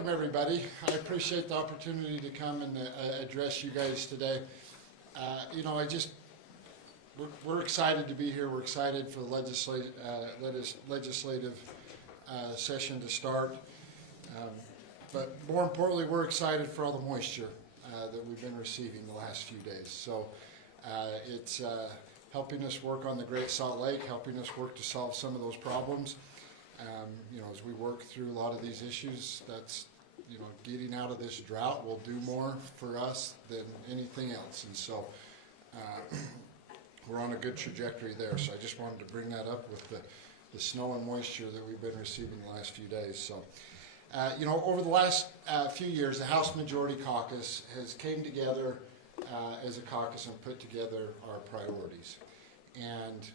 welcome everybody. I appreciate the opportunity to come and address you guys today. We're excited to be here. We're excited for the legislative session to start. But more importantly, we're excited for all the moisture that we've been receiving the last few days. So it's helping us work on the Great Salt Lake, helping us work to solve some of those problems. As we work through a lot of these issues, that's, getting out of this drought will do more for us than anything else. And so we're on a good trajectory there. So I just wanted to bring that up with the snow and moisture that we've been receiving the last few days. So, over the last few years, the House Majority Caucus has came together as a caucus and put together our priorities. And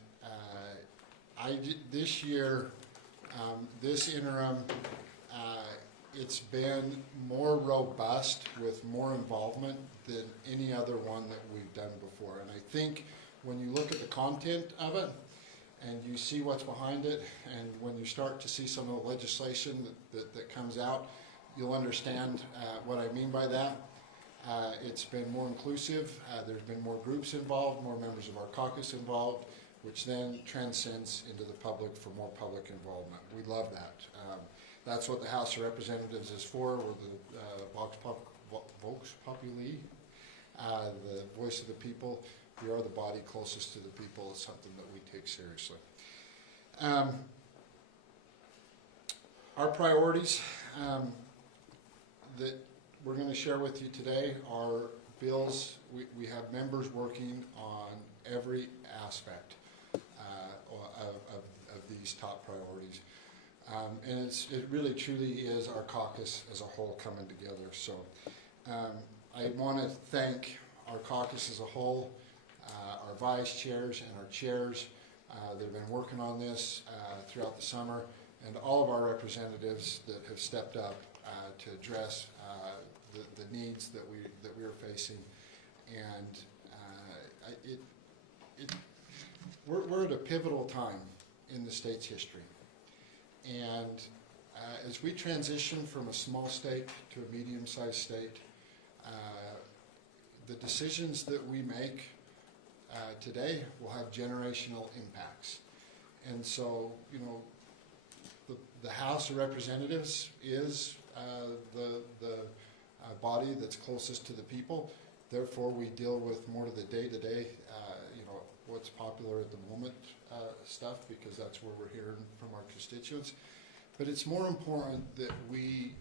this year, this interim, it's been more robust with more involvement than any other one that we've done before. And I think when you look at the content of it and you see what's behind it, and when you start to see some of the legislation that comes out, you'll understand what I mean by that. It's been more inclusive. There's been more groups involved, more members of our caucus involved, which then transcends into the public for more public involvement. We love that. That's what the House of Representatives is for. We're the Vox Populi, the voice of the people. We are the body closest to the people. It's something that we take seriously. Our priorities that we're going to share with you today are bills. We have members working on every aspect of these top priorities. And it really truly is our caucus as a whole coming together. So I want to thank our caucus as a whole, our vice chairs and our chairs that have been working on this throughout the summer, and all of our representatives that have stepped up to address the needs that we are facing. And we're at a pivotal time in the state's history. And as we transition from a small state to a medium-sized state, the decisions that we make today will have generational impacts. And so, the House of Representatives is the body that's closest to the people. Therefore, we deal with more of the day-to-day, what's popular at the moment stuff, because that's where we're hearing from our constituents. But it's more important that we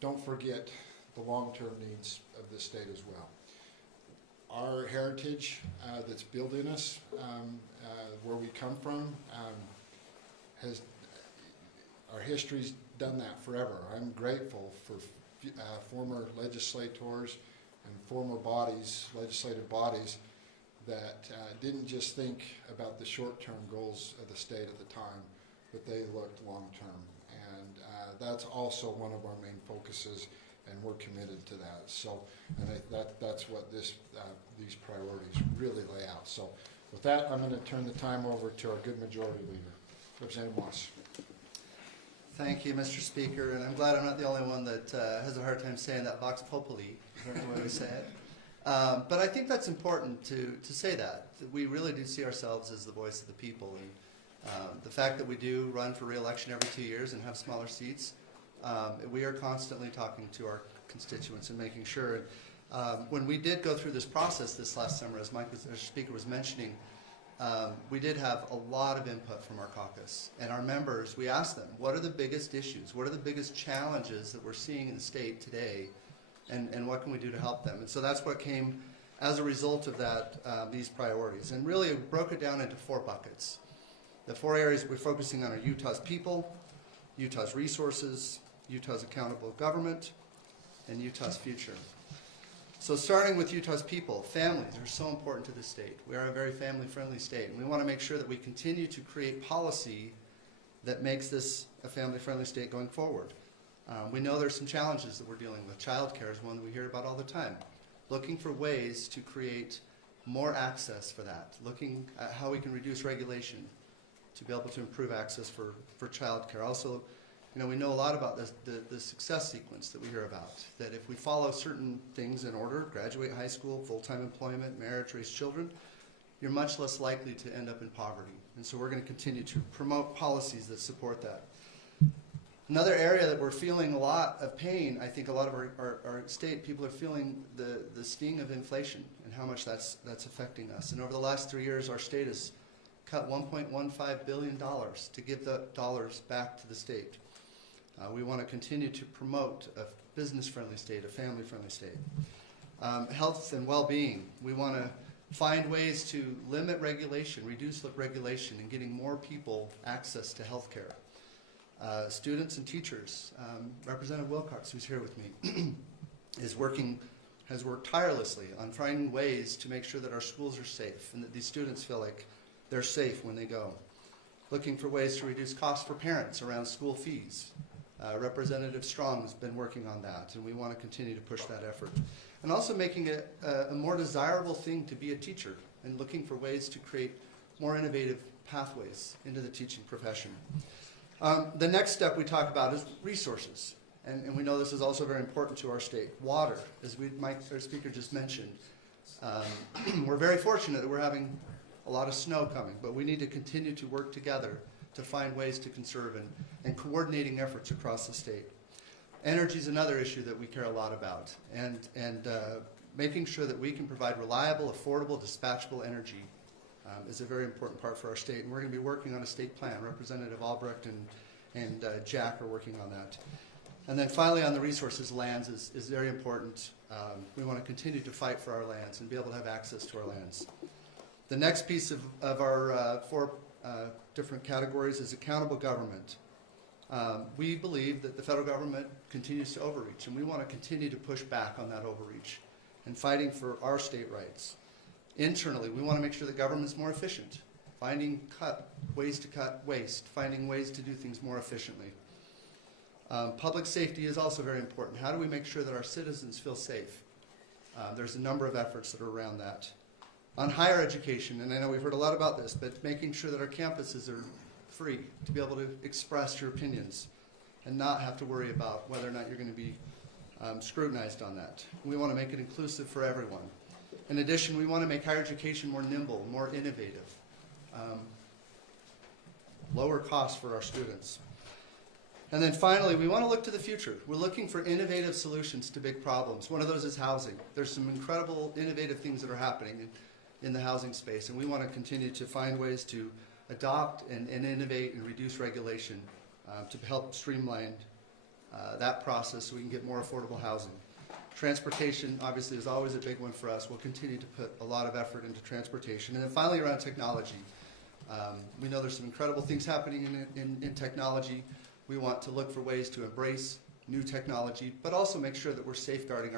don't forget the long-term needs of the state as well. Our heritage that's built in us, where we come from, our history's done that forever. I'm grateful for former legislators and former bodies, legislative bodies, that didn't just think about the short-term goals of the state at the time, but they looked long-term. And that's also one of our main focuses, and we're committed to that. So, and that's what these priorities really lay out. So with that, I'm going to turn the time over to our good majority leader, Representative Moss. Thank you, Mr. Speaker, and I'm glad I'm not the only one that has a hard time saying that Vox Populi, the way we say it. But I think that's important to say that we really do see ourselves as the voice of the people. And the fact that we do run for re-election every 2 years and have smaller seats, we are constantly talking to our constituents and making sure. When we did go through this process this last summer, as our Speaker was mentioning, we did have a lot of input from our caucus. And our members, we asked them, what are the biggest issues? What are the biggest challenges that we're seeing in the state today? And what can we do to help them? And so that's what came as a result of that, these priorities. And really we broke it down into 4 buckets. The 4 areas we're focusing on are Utah's people, Utah's resources, Utah's accountable government, and Utah's future. So starting with Utah's people, families are so important to this state. We are a very family-friendly state, and we want to make sure that we continue to create policy that makes this a family-friendly state going forward. We know there's some challenges that we're dealing with. Childcare is one that we hear about all the time. Looking for ways to create more access for that. Looking at how we can reduce regulation to be able to improve access for childcare. Also You know, we know a lot about the success sequence that we hear about, that if we follow certain things in order, graduate high school, full-time employment, marriage, raise children, you're much less likely to end up in poverty. And so we're going to continue to promote policies that support that. Another area that we're feeling a lot of pain, I think a lot of our state people are feeling the sting of inflation and how much that's affecting us. And over the last 3 years, our state has cut $1.15 billion to give the dollars back to the state. We want to continue to promote a business-friendly state, a family-friendly state. Health and well-being, we want to find ways to limit regulation, reduce regulation, and getting more people access to health care. Students and teachers, Representative Wilcox, who's here with me, has worked tirelessly on finding ways to make sure that our schools are safe and that these students feel like they're safe when they go. Looking for ways to reduce costs for parents around school fees. Representative Strong has been working on that, and we want to continue to push that effort. And also making it a more desirable thing to be a teacher and looking for ways to create more innovative pathways into the teaching profession. The next step we talk about is resources, and we know this is also very important to our state. Water, as our speaker just mentioned. We're very fortunate that we're having a lot of snow coming, but we need to continue to work together to find ways to conserve and coordinating efforts across the state. Energy is another issue that we care a lot about, and making sure that we can provide reliable, affordable, dispatchable energy is a very important part for our state, and we're going to be working on a state plan. Representative Albrecht and Jack are working on that. And then finally on the resources, lands is very important. We want to continue to fight for our lands and be able to have access to our lands. The next piece of our four different categories is accountable government. We believe that the federal government continues to overreach, and we want to continue to push back on that overreach and fighting for our state rights. Internally, we want to make sure the government's more efficient, finding ways to cut waste, finding ways to do things more efficiently. Public safety is also very important. How do we make sure that our citizens feel safe? There's a number of efforts that are around that. On higher education, and I know we've heard a lot about this, but making sure that our campuses are free to be able to express your opinions and not have to worry about whether or not you're going to be scrutinized on that. We want to make it inclusive for everyone. In addition, we want to make higher education more nimble, more innovative, lower costs for our students. And then finally, we want to look to the future. We're looking for innovative solutions to big problems. One of those is housing. There's some incredible innovative things that are happening in the housing space, and we want to continue to find ways to adopt and innovate and reduce regulation to help streamline that process so we can get more affordable housing. Transportation, obviously, is always a big one for us. We'll continue to put a lot of effort into transportation. And then finally, around technology. We know there's some incredible things happening in technology. We want to look for ways to embrace new technology, but also make sure that we're safeguarding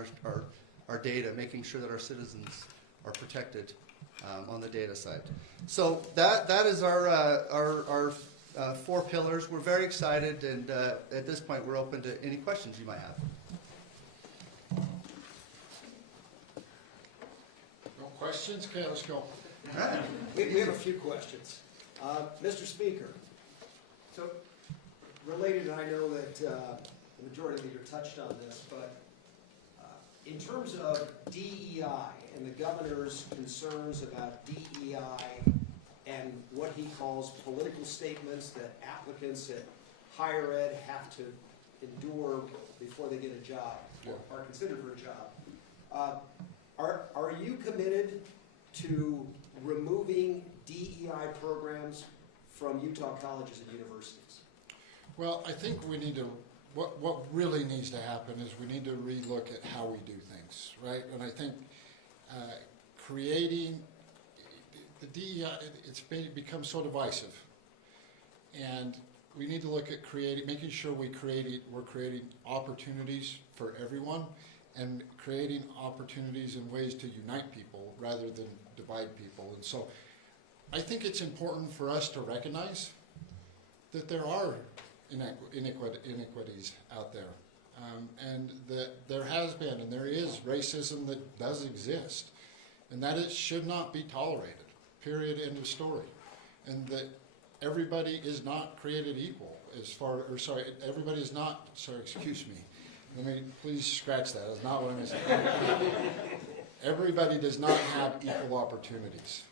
our data, making sure that our citizens are protected on the data side. So that is our 4 pillars. We're very excited, and at this point, we're open to any questions you might have. No questions? Okay, let's go. We have a few questions. Mr. Speaker, so related, I know that the majority of the leader touched on this, but in terms of DEI and the governor's concerns about DEI and what he calls political statements that applicants at higher ed have to endure before they get a job or are considered for a job, are you committed to removing DEI programs from Utah colleges and universities? Well, I think we need to, what really needs to happen is we need to relook at how we do things, right? And I think creating the DEI, it's become so divisive. And we need to look at making sure we're creating opportunities for everyone and creating opportunities and ways to unite people rather than divide people. And so I think it's important for us to recognize that there are inequities out there, and that there has been and there is racism that does exist, and that it should not be tolerated, period, end of story, and that everybody is not created equal, everybody is not, sorry, excuse me. Let me, please scratch that. That's not what I'm saying. Everybody does not have equal opportunities.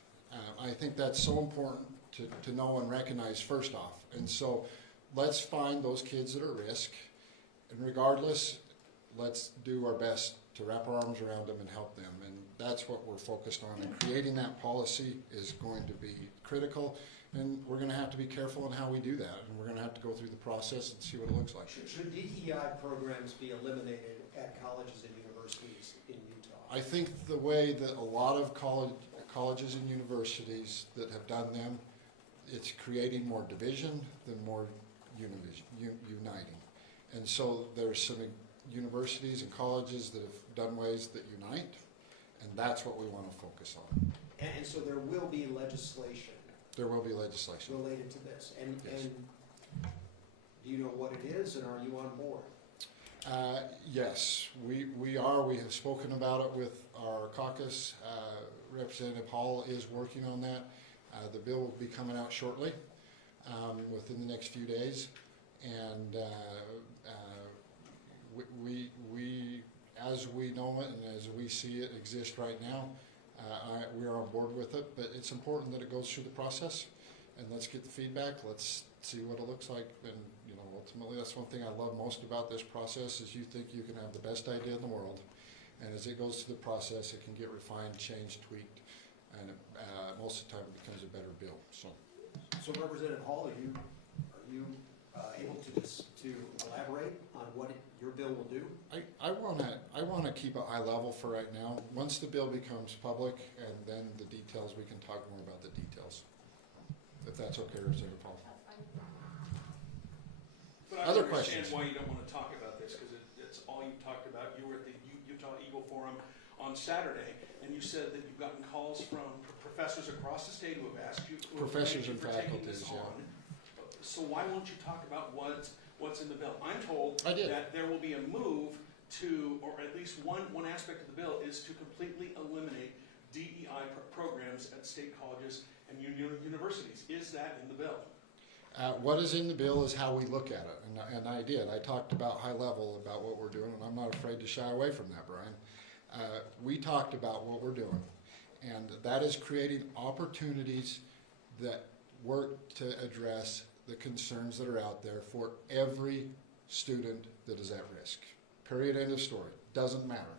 I think that's so important to know and recognize first off. And so let's find those kids that are at risk. And regardless, let's do our best to wrap our arms around them and help them. And that's what we're focused on. And creating that policy is going to be critical. And we're going to have to be careful in how we do that. And we're going to have to go through the process and see what it looks like. Should DEI programs be eliminated at colleges and universities in Utah? I think the way that a lot of colleges and universities that have done them, it's creating more division than more uniting. And so there's some universities and colleges that have done ways that unite, and that's what we want to focus on. And so there will be legislation. There will be legislation related to this. And, yes. and do you know what it is, and are you on board? Yes, we are. We have spoken about it with our caucus. Representative Hall is working on that. The bill will be coming out shortly, within the next few days. And we, as we know it and as we see it exist right now, we are on board with it. But it's important that it goes through the process, and let's get the feedback. Let's see what it looks like. And you know, ultimately, that's one thing I love most about this process is you think you can have the best idea in the world, and as it goes through the process, it can get refined, changed, tweaked, and most of the time it becomes a better bill. So Representative Hall, are you able to elaborate on what your bill will do? I want to keep it high level for right now. Once the bill becomes public, and then the details, we can talk more about the details. If that's okay, Representative Paul. But I Other understand questions? why you don't want to talk about this, because it's all you've talked about. You were at the Utah Eagle Forum on Saturday, and you said that you've gotten calls from professors across the state who have asked you, Professors and for taking faculties, this yeah. on. So why won't you talk about what's in the bill? I'm told I did. that there will be a move to, or at least one aspect of the bill is to completely eliminate DEI programs at state colleges and universities. Is that in the bill? What is in the bill is how we look at it, and I did. I talked about high level about what we're doing, and I'm not afraid to shy away from that, Brian. We talked about what we're doing, and that is creating opportunities that work to address the concerns that are out there for every student that is at risk. Period, end of story. Doesn't matter.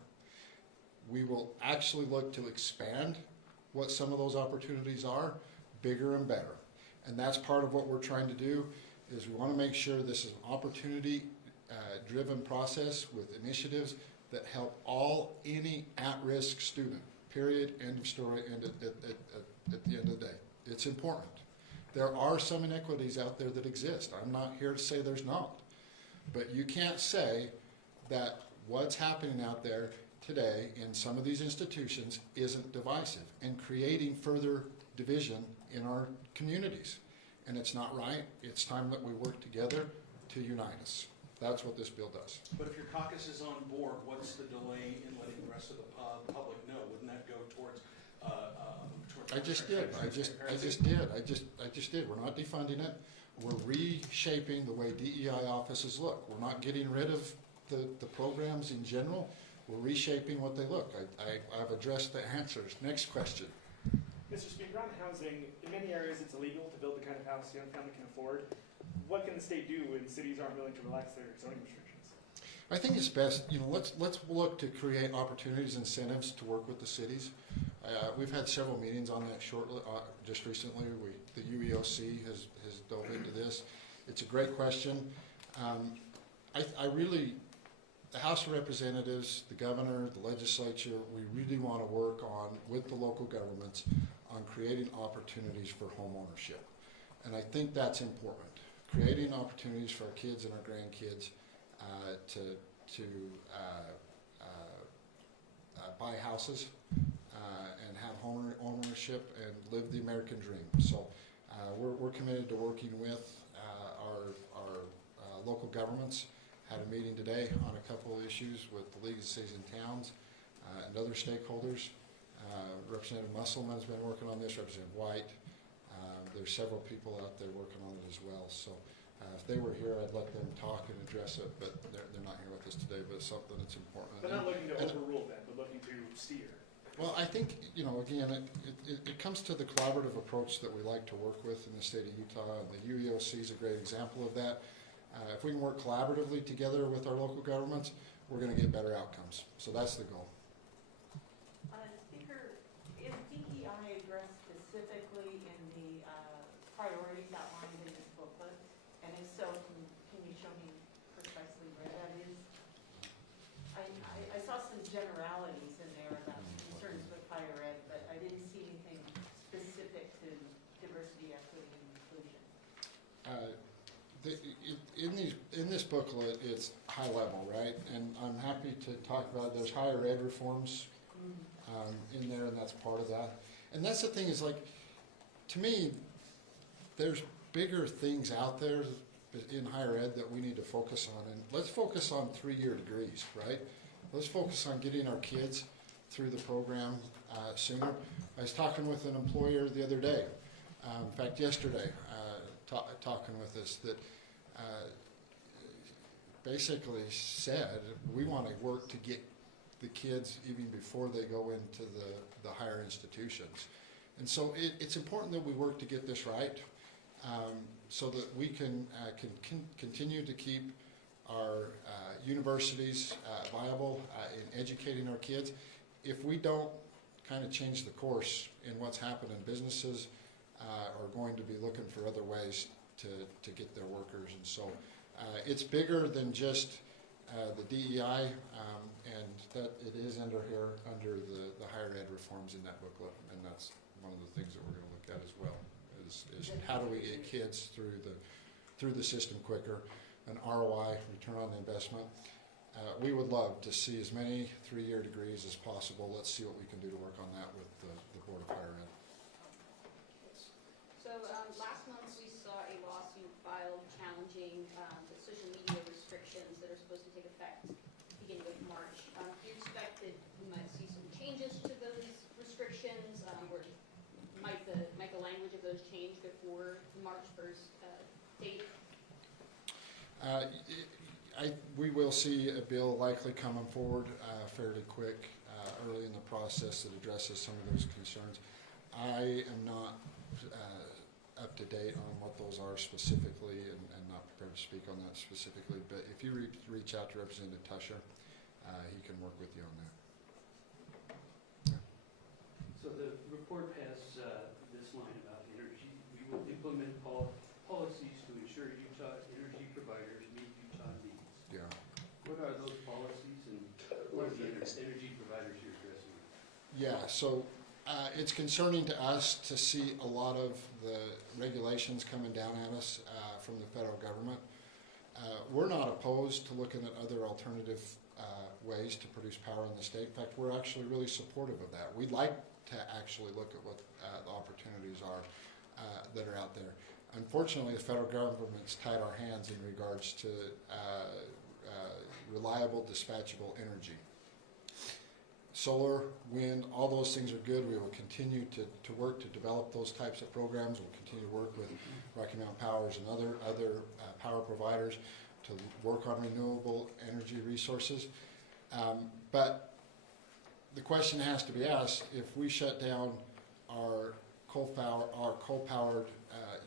We will actually look to expand what some of those opportunities are, bigger and better. And that's part of what we're trying to do, is we want to make sure this is an opportunity driven process with initiatives that help any at-risk student, period, end of story, and at the end of the day. It's important. There are some inequities out there that exist. I'm not here to say there's not. But you can't say that what's happening out there today in some of these institutions isn't divisive and creating further division in our communities. And it's not right. It's time that we work together to unite us. That's what this bill does. But if your caucus is on board, what's the delay in letting the rest of the public know? Wouldn't that go towards? I just did. We're not defunding it. We're reshaping the way DEI offices look. We're not getting rid of the programs in general. We're reshaping what they look. I've addressed the answers. Next question. Mr. Speaker, on housing, in many areas it's illegal to build the kind of house a young family can afford. What can the state do when cities aren't willing to relax their zoning restrictions? I think it's best, let's look to create opportunities, incentives to work with the cities. We've had several meetings on that just recently. The UEOC has dove into this. It's a great question. The House of Representatives, the governor, the legislature, we really want to work with the local governments on creating opportunities for home ownership. And I think that's important. Creating opportunities for our kids and our grandkids to buy houses and have home ownership and live the American dream. So we're committed to working with our local governments. Had a meeting today on a couple of issues with the League of Cities and Towns and other stakeholders. Representative Musselman's been working on this, Representative White. There's several people out there working on it as well. So If they were here, I'd let them talk and address it, but they're not here with us today, but it's something that's important. But not looking to And- overrule them, but looking to steer. Well, I think, again, it comes to the collaborative approach that we like to work with in the state of Utah, and the UEOC is a great example of that. If we can work collaboratively together with our local governments, we're going to get better outcomes. So that's the goal. Speaker, is DEI addressed specifically in the priorities outlined in this booklet? And if so, can you show me precisely where that is? I saw some generalities in there about concerns with higher ed, but I didn't see anything specific to diversity, equity, and inclusion. In this booklet, it's high level, right? And I'm happy to talk about, there's higher ed reforms in there, and that's part of that. And that's the thing is, like, to me, there's bigger things out there in higher ed that we need to focus on. And let's focus on 3-year degrees, right? Let's focus on getting our kids through the program sooner. I was talking with an employer the other day, in fact, yesterday, talking with us, that basically said we want to work to get the kids even before they go into the higher institutions. And so it's important that we work to get this right, so that we can continue to keep our universities viable in educating our kids. If we don't kind of change the course in what's happening, businesses are going to be looking for other ways to get their workers. And so it's bigger than just the DEI, and that it is under the higher ed reforms in that booklet, and that's one of the things that we're going to look at as well, is how do we get kids through the system quicker, an ROI, return on investment. We would love to see as many 3-year degrees as possible. Let's see what we can do to work on that with the Board of Higher Ed. So last month we saw a lawsuit filed challenging the social media restrictions that are supposed to take effect beginning of March. Do you expect that we might see some changes to those restrictions, or might the language of those change before the March 1st date? We will see a bill likely coming forward fairly quick, early in the process, that addresses some of those concerns. I am not up to date on what those are specifically, and not prepared to speak on that specifically, but if you reach out to Representative Tusher, he can work with you on that. So the report has this line about energy. We will implement policies to ensure Utah energy providers meet Utah needs. Yeah. What are those policies, and what are the energy providers you're addressing? Yeah, so it's concerning to us to see a lot of the regulations coming down at us from the federal government. We're not opposed to looking at other alternative ways to produce power in the state. In fact, we're actually really supportive of that. We'd like to actually look at what the opportunities are that are out there. Unfortunately, the federal government's tied our hands in regards to reliable, dispatchable energy. Solar, wind, all those things are good. We will continue to work to develop those types of programs. We'll continue to work with Rocky Mountain Powers and other power providers to work on renewable energy resources. But the question has to be asked: if we shut down our coal-powered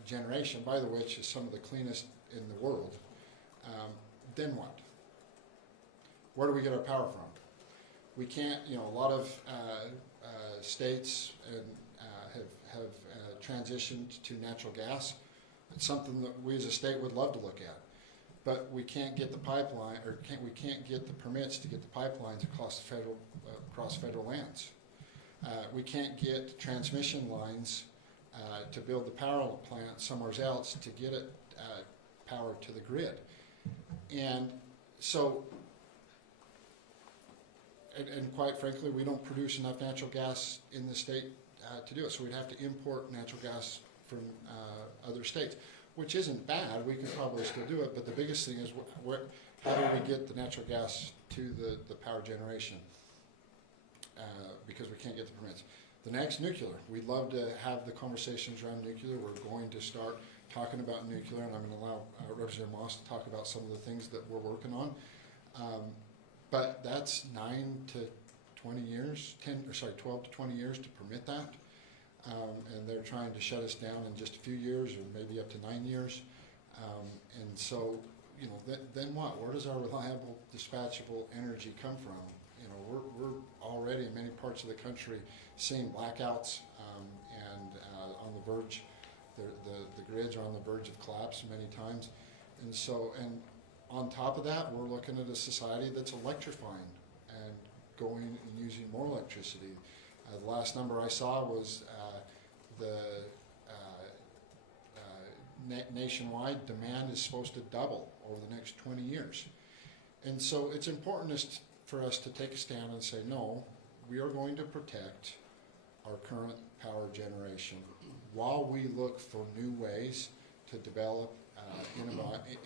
generation, by the which is some of the cleanest in the world, then what? Where do we get our power from? We can't, a lot of states have transitioned to natural gas. It's something that we as a state would love to look at, but we can't get the pipeline, or we can't get the permits to get the pipelines across federal lands. We can't get transmission lines to build the power plant somewhere else to get it power to the grid, and so. And quite frankly, we don't produce enough natural gas in the state to do it. So we'd have to import natural gas from other states, which isn't bad. We could probably still do it. But the biggest thing is how do we get the natural gas to the power generation? Because we can't get the permits. The next, nuclear. We'd love to have the conversations around nuclear. We're going to start talking about nuclear, and I'm going to allow Representative Moss to talk about some of the things that we're working on. But that's 9 to 20 years, 12 to 20 years to permit that. And they're trying to shut us down in just a few years, or maybe up to 9 years. And so, you know, then what? Where does our reliable, dispatchable energy come from? You know, we're already in many parts of the country seeing blackouts, and on the verge, the grids are on the verge of collapse many times. And so, and on top of that, we're looking at a society that's electrifying and going and using more electricity. The last number I saw was nationwide demand is supposed to double over the next 20 years. And so it's important for us to take a stand and say, no, we are going to protect our current power generation while we look for new ways to develop, innovate,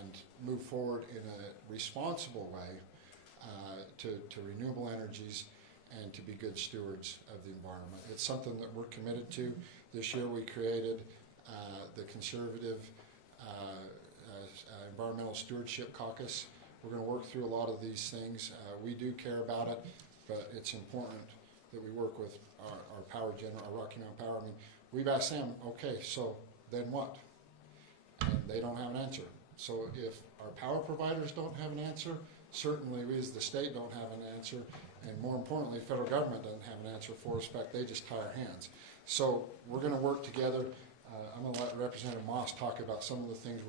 and move forward in a responsible way to renewable energies and to be good stewards of the environment. It's something that we're committed to. This year we created the Conservative Environmental Stewardship Caucus. We're going to work through a lot of these things. We do care about it, but it's important that we work with our power our Rocky Mountain Power. I mean, we've asked them, okay, so then what? And they don't have an answer. So if our power providers don't have an answer, certainly we as the state don't have an answer, and more importantly, the federal government doesn't have an answer for us. In fact, they just tie our hands. So we're going to work together. I'm going to let Representative Moss talk about some of the things that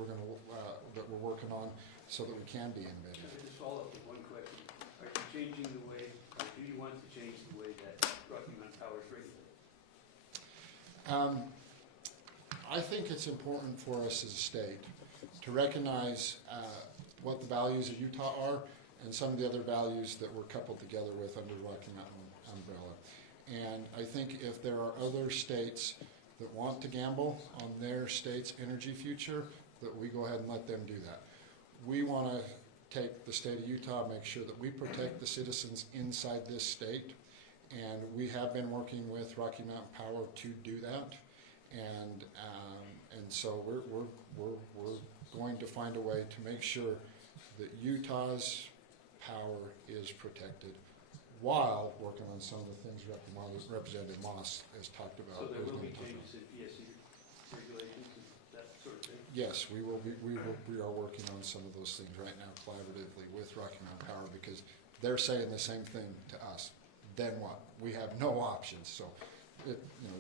we're working on so that we can be innovative. Can I just follow up with one question? Are you changing the way, or do you want to change the way that Rocky Mountain Power is regulated? I think it's important for us as a state to recognize what the values of Utah are and some of the other values that we're coupled together with under the Rocky Mountain umbrella. And I think if there are other states that want to gamble on their state's energy future, that we go ahead and let them do that. We want to take the state of Utah, make sure that we protect the citizens inside this state, and we have been working with Rocky Mountain Power to do that. And so we're going to find a way to make sure that Utah's power is protected while working on some of the things Representative Moss has talked about. So there will be changes in PSC regulations and that sort of thing? Yes, we are working on some of those things right now collaboratively with Rocky Mountain Power, because they're saying the same thing to us. Then what? We have no options. So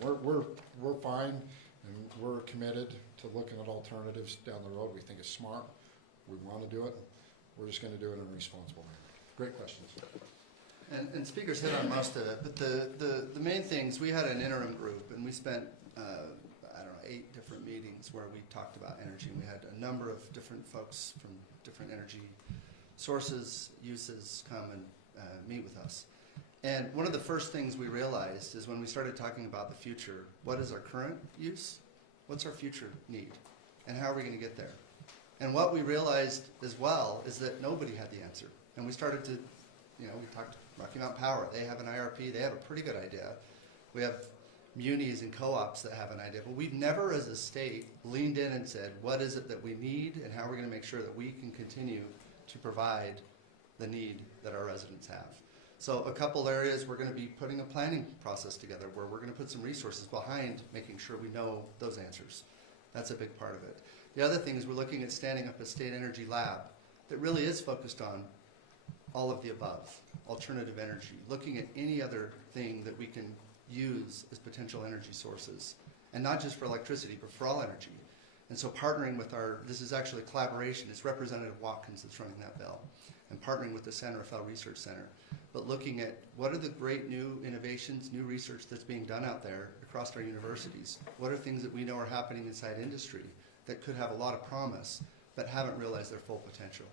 we're fine, and we're committed to looking at alternatives down the road. We think it's smart. We want to do it. We're just going to do it in a responsible manner. Great questions. And speakers hit on most of it, but the main things, we had an interim group, and we spent, 8 different meetings where we talked about energy. We had a number of different folks from different energy sources, uses come and meet with us. And one of the first things we realized is when we started talking about the future, what is our current use? What's our future need? And how are we going to get there? And what we realized as well is that nobody had the answer. And we started to, we talked to Rocky Mountain Power. They have an IRP. They have a pretty good idea. We have munis and co-ops that have an idea. But we've never as a state leaned in and said, what is it that we need and how are we going to make sure that we can continue to provide the need that our residents have? So a couple areas, we're going to be putting a planning process together where we're going to put some resources behind making sure we know those answers. That's a big part of it. The other thing is we're looking at standing up a state energy lab that really is focused on all of the above, alternative energy, looking at any other thing that we can use as potential energy sources, and not just for electricity, but for all energy. And so partnering with this is actually a collaboration, it's Representative Watkins that's running that bill, and partnering with the San Rafael Research Center, but looking at what are the great new innovations, new research that's being done out there across our universities. What are things that we know are happening inside industry that could have a lot of promise, but haven't realized their full potential.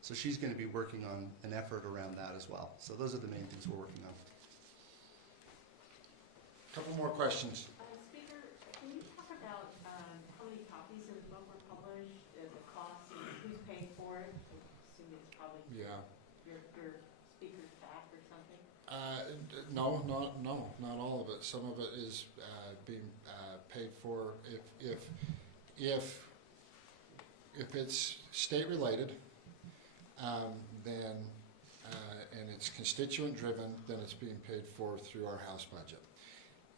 So she's going to be working on an effort around that as well. So those are the main things we're working on. Couple more questions. Speaker, can you talk about how many copies of the book were published, the cost, and who's paying for it? I assume it's probably your speaker's staff or something. No, not all of it. Some of it is being paid for if it's state related, then and it's constituent driven, then it's being paid for through our House budget.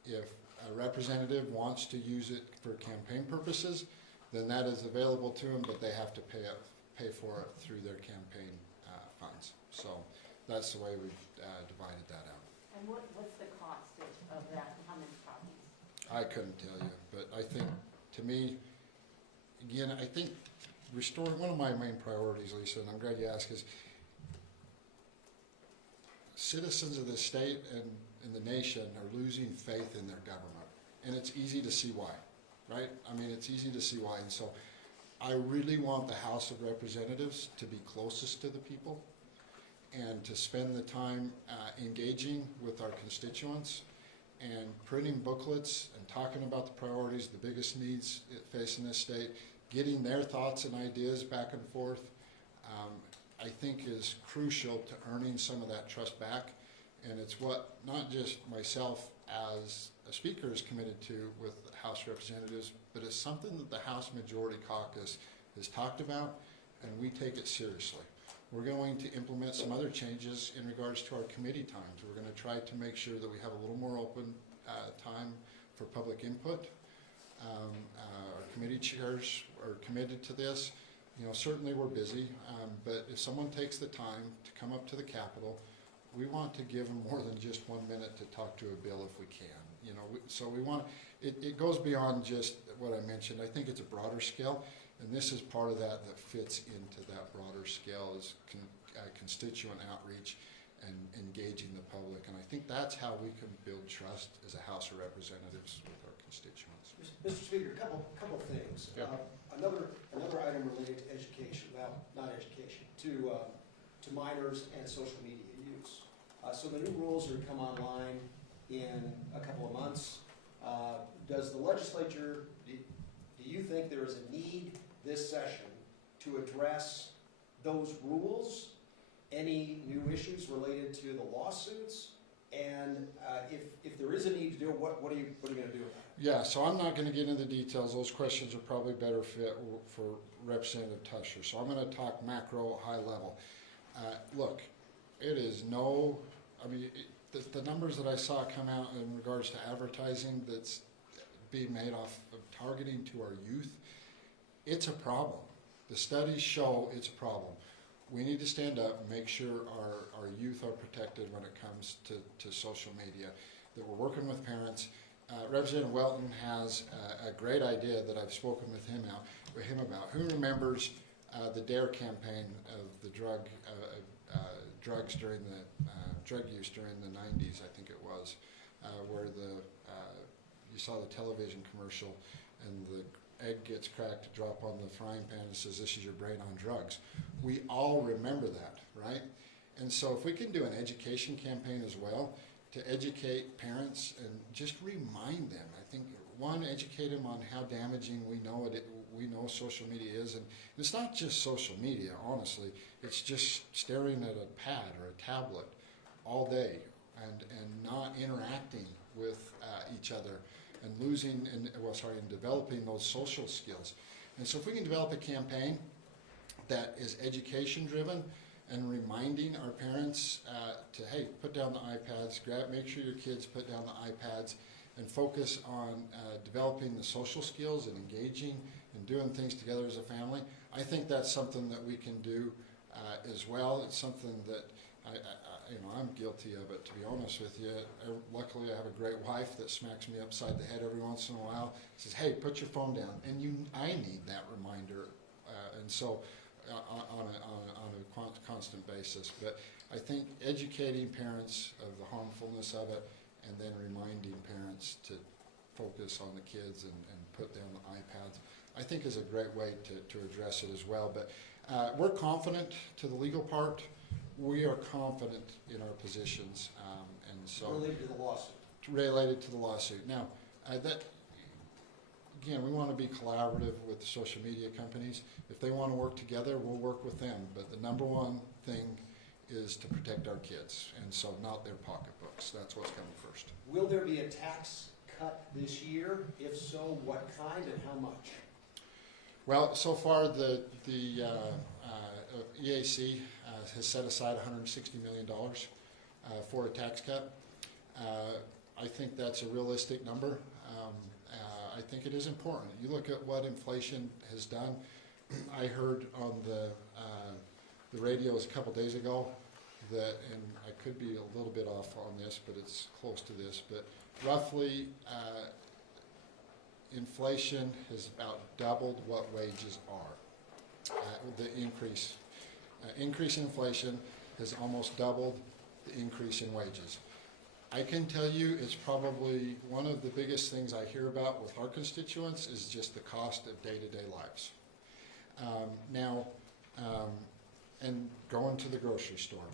If a representative wants to use it for campaign purposes, then that is available to them, but they have to pay for it through their campaign funds. So that's the way we've divided that out. And what's the cost of that, and how many copies? I couldn't tell you, but I think, to me, again, I think restoring, one of my main priorities, Lisa, and I'm glad you asked, is citizens of the state and the nation are losing faith in their government. And it's easy to see why, right? I mean, it's easy to see why. And so I really want the House of Representatives to be closest to the people and to spend the time engaging with our constituents and printing booklets and talking about the priorities, the biggest needs facing this state, getting their thoughts and ideas back and forth, I think is crucial to earning some of that trust back. And it's what not just myself as a speaker is committed to with House Representatives, but it's something that the House Majority Caucus has talked about, and we take it seriously. We're going to implement some other changes in regards to our committee times. We're going to try to make sure that we have a little more open time for public input. Our committee chairs are committed to this. You know, certainly we're busy, but if someone takes the time to come up to the Capitol, we want to give them more than just 1 minute to talk to a bill if we can. You know, so we want, it goes beyond just what I mentioned. I think it's a broader scale, and this is part of that fits into that broader scale is constituent outreach and engaging the public. And I think that's how we can build trust as a House of Representatives with our constituents. Mr. Speaker, a couple things. Yeah. Another item related to education, well, not education, to minors and social media use. So the new rules are to come online in a couple of months. Does the legislature, do you think there is a need this session to address those rules, any new issues related to the lawsuits? And if there is a need to do it, what are you going to do about it? Yeah, so I'm not going to get into the details. Those questions are probably better fit for Representative Tusher. So I'm going to talk macro, high level. Look, it is no, I mean, the numbers that I saw come out in regards to advertising that's being made off of targeting to our youth, it's a problem. The studies show it's a problem. We need to stand up and make sure our youth are protected when it comes to social media, that we're working with parents. Representative Welton has a great idea that I've spoken with him about. Who remembers the DARE campaign of the drugs during the drug use during the 90s, I think it was, where you saw the television commercial and the egg gets cracked to drop on the frying pan and says, "This is your brain on drugs." We all remember that, right? And so if we can do an education campaign as well to educate parents and just remind them, I think, one, educate them on how damaging we know social media is. And it's not just social media, honestly. It's just staring at a pad or a tablet all day and not interacting with each other and and developing those social skills. And so if we can develop a campaign that is education driven and reminding our parents to, hey, put down the iPads, make sure your kids put down the iPads and focus on developing the social skills and engaging and doing things together as a family. I think that's something that we can do as well. It's something that I'm guilty of it, to be honest with you. Luckily, I have a great wife that smacks me upside the head every once in a while. Says, "Hey, put your phone down." And I need that reminder, and so on a constant basis. But I think educating parents of the harmfulness of it, and then reminding parents to focus on the kids and put down the iPads, I think is a great way to address it as well. But we're confident to the legal part. We are confident in our positions, and so Related to the lawsuit. Related to the lawsuit. Now, that again, we want to be collaborative with the social media companies. If they want to work together, we'll work with them. But the number one thing is to protect our kids, and so not their pocketbooks. That's what's coming first. Will there be a tax cut this year? If so, what kind and how much? Well, so far, the EAC has set aside $160 million for a tax cut. I think that's a realistic number. I think it is important. You look at what inflation has done. I heard on the radios a couple days ago that, and I could be a little bit off on this, but it's close to this, but roughly inflation has about doubled what wages are. The increase in inflation has almost doubled the increase in wages. I can tell you it's probably one of the biggest things I hear about with our constituents is just the cost of day-to-day lives. And going to the grocery store.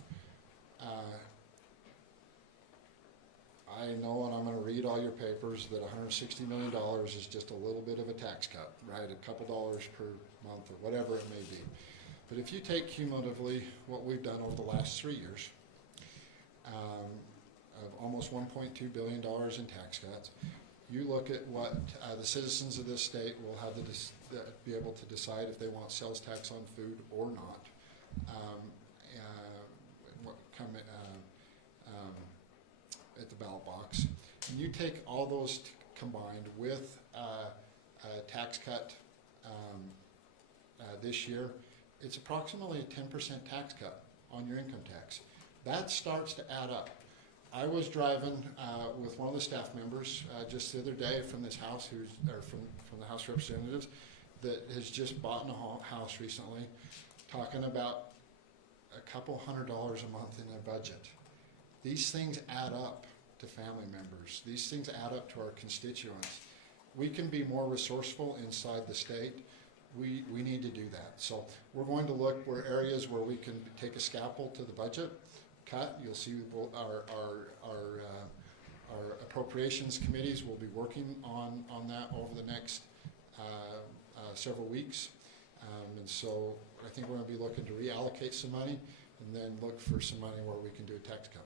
I know, and I'm going to read all your papers, that $160 million is just a little bit of a tax cut, right? A couple dollars per month or whatever it may be. But if you take cumulatively what we've done over the last 3 years, of almost $1.2 billion in tax cuts, you look at what the citizens of this state will have to be able to decide if they want sales tax on food or not. At the ballot box. And you take all those combined with a tax cut this year, it's approximately a 10% tax cut on your income tax. That starts to add up. I was driving with one of the staff members just the other day from this house, from the House of Representatives, that has just bought a house recently, talking about a couple $100 a month in their budget. These things add up to family members. These things add up to our constituents. We can be more resourceful inside the state. We need to do that. So we're going to look for areas where we can take a scalpel to the budget cut. You'll see our appropriations committees will be working on that over the next several weeks. And so I think we're going to be looking to reallocate some money and then look for some money where we can do a tax cut.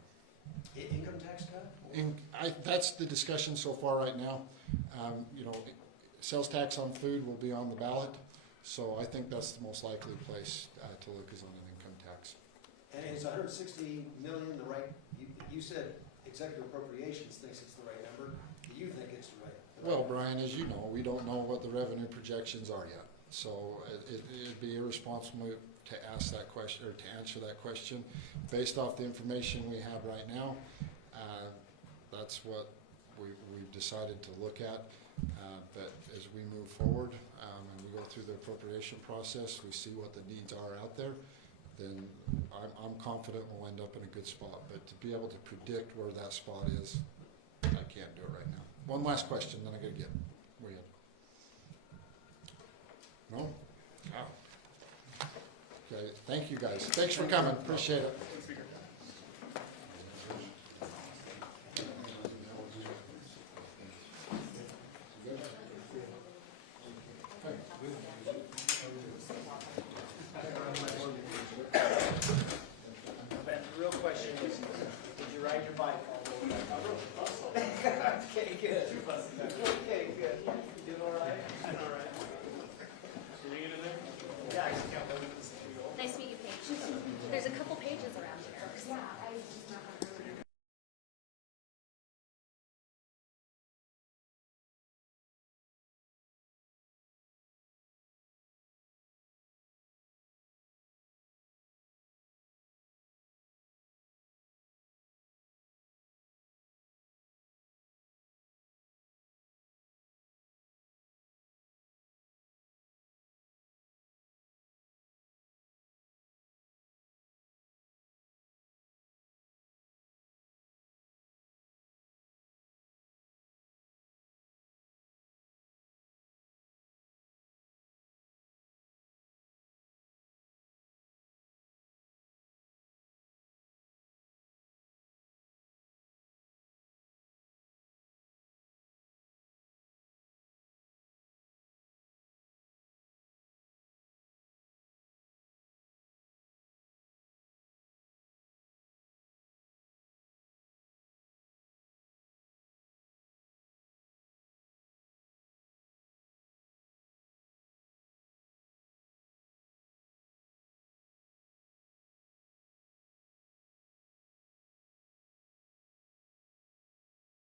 Income tax cut? That's the discussion so far right now. Sales tax on food will be on the ballot, so I think that's the most likely place to look is on an income tax. And is 160 million the right, you said Executive Appropriations thinks it's the right number. Do you think it's the right? Well, Brian, as you know, we don't know what the revenue projections are yet. So it'd be irresponsible to ask that question or to answer that question. Based off the information we have right now, that's what we've decided to look at. But as we move forward and we go through the appropriation process, we see what the needs are out there, then I'm confident we'll end up in a good spot. But to be able to predict where that spot is, I can't do it right now. One last question, then I gotta get. Where you at? No? Oh. Okay, thank you guys. Thanks for coming, appreciate it.